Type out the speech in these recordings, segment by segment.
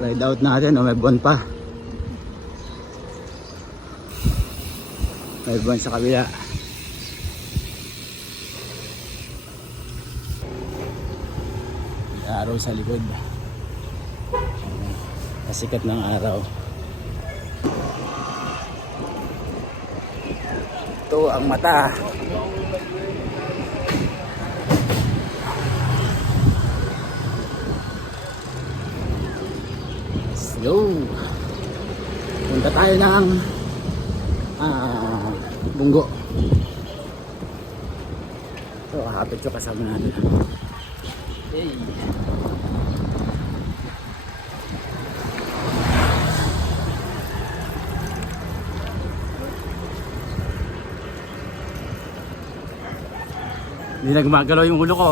Ride out natin, oh, may buwan pa. May buwan sa kabila. May araw sa likod. Kasikat ng araw. Ito ang mata. Let's go. Punta tayo ng Bunggo. Ito, kahapit ko kasama natin. Hey. Hindi na gumagalaw yung ulo ko.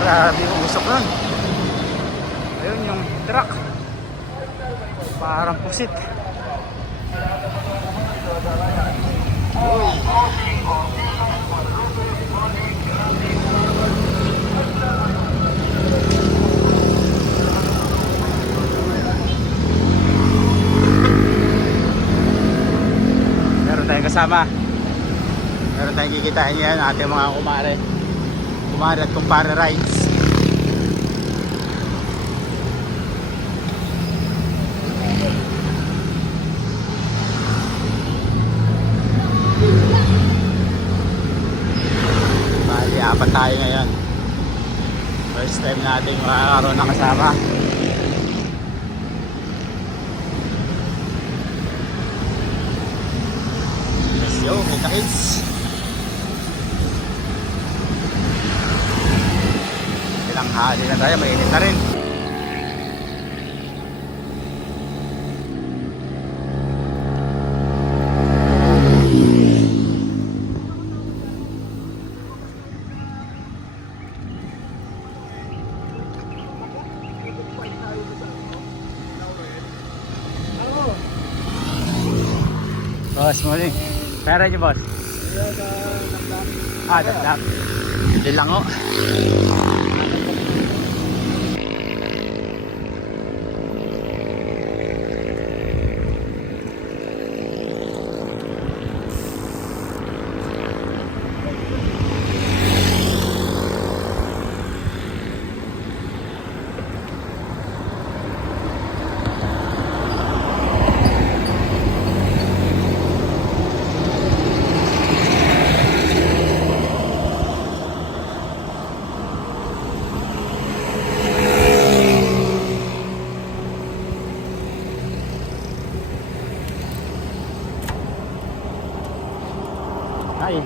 Grabe yung usok nun. Ayun yung truck. Parang pusit. Meron tayong kasama. Meron tayong kikitain yan, ating mga kumare at kumpare rides. Bali, apat tayo ngayon. First time natin makakaroon ng kasama. Let's go, kita kids. Hali na tayo, mainit na rin. Boss, morning. Pera niyo, boss? Dagdag. Hindi lang o. Ay.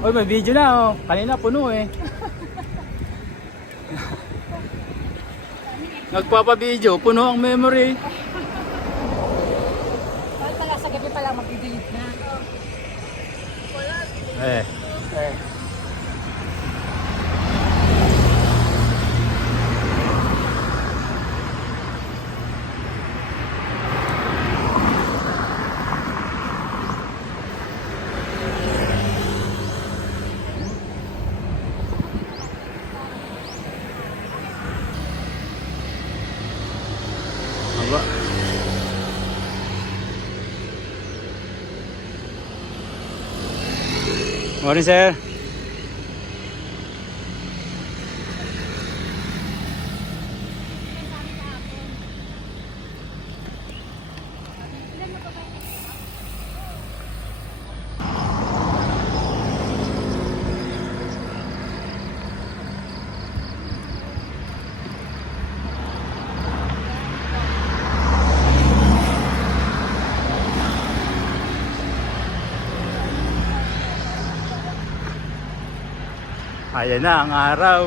Oy, may video na oh. Kanina puno eh. Nagpapa-video, puno ang memory. Pala sa gabi pala mag-delete na. Eh. Morning, sir. Ayan na ang araw.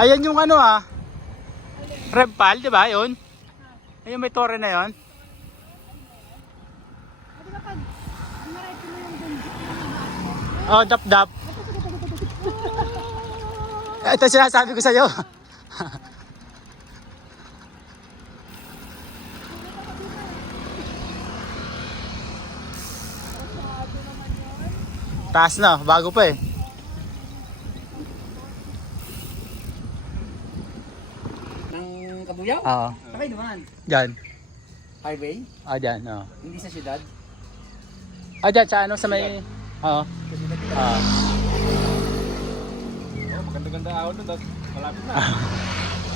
Ayan yung ano Rempal, di ba? Yun. Ayun, may torre na yun. Di ba pag diretso mo yung bundok ng bato? Oh, dap-dap. Ito sinasabi ko sa'yo. Taas na, bago pa eh. Ng Kabuyaw? Oo. Sakay naman. Dyan. Highway? Dyan, oo. Hindi sa syudad? Dyan, sa ano, sa may... Oo. Maganda-ganda ahon nun, tapos malapit na.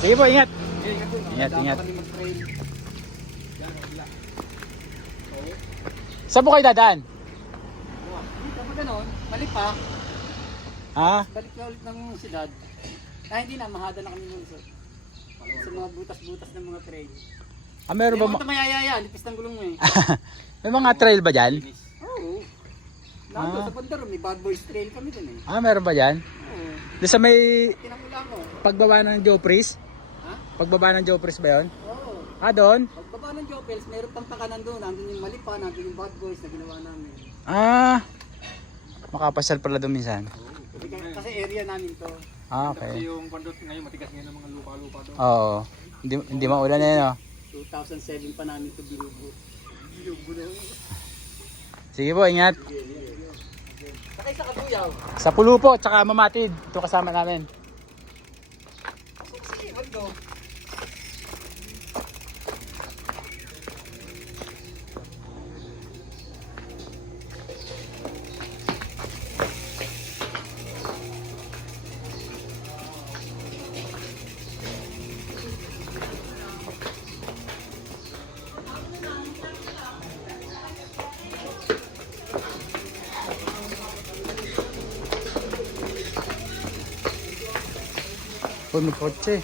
Sige po, ingat. Ingat, Ingat. kami mag-trail. Saan po kayo dadaan? Kapag ganon, balik pa. Balik na ulit ng syudad. Hindi na, mahada na kami nun sa mga butas-butas ng mga trail. Meron ba... Hindi mo mayayaya, lipis ng gulong mo eh. May mga trail ba dyan? Oo. Nando sa Pandaro, may Bad Boys Trail kami dun eh. Meron ba dyan? Oo. Doon sa may Tinakula ko. pagbaba ng Jopris? Ha? Pagbaba ng Jopris ba yun? Oo. Doon? Pagbaba ng Jopels, meron pang takanan doon. Nandun yung Malipa, nandun yung Bad Boys na ginawa namin. Makapasyal pala doon minsan. Kasi area namin to. Okay. Kasi yung Pandot ngayon, matigas ngayon ng mga lupa-lupa doon. Oo. Hindi maulan na yun, oh. 2007 pa namin to binubo. Binubo na yun. Sige po, ingat. Sakay sa Kabuyaw. Sa Pulo po, tsaka Mamatid. Ito kasama namin. Sige, wag go. May kotse.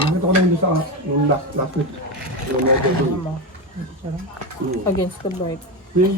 Nakita ko na yun sa yung last week. Yung medyo doon. Against the light. Yung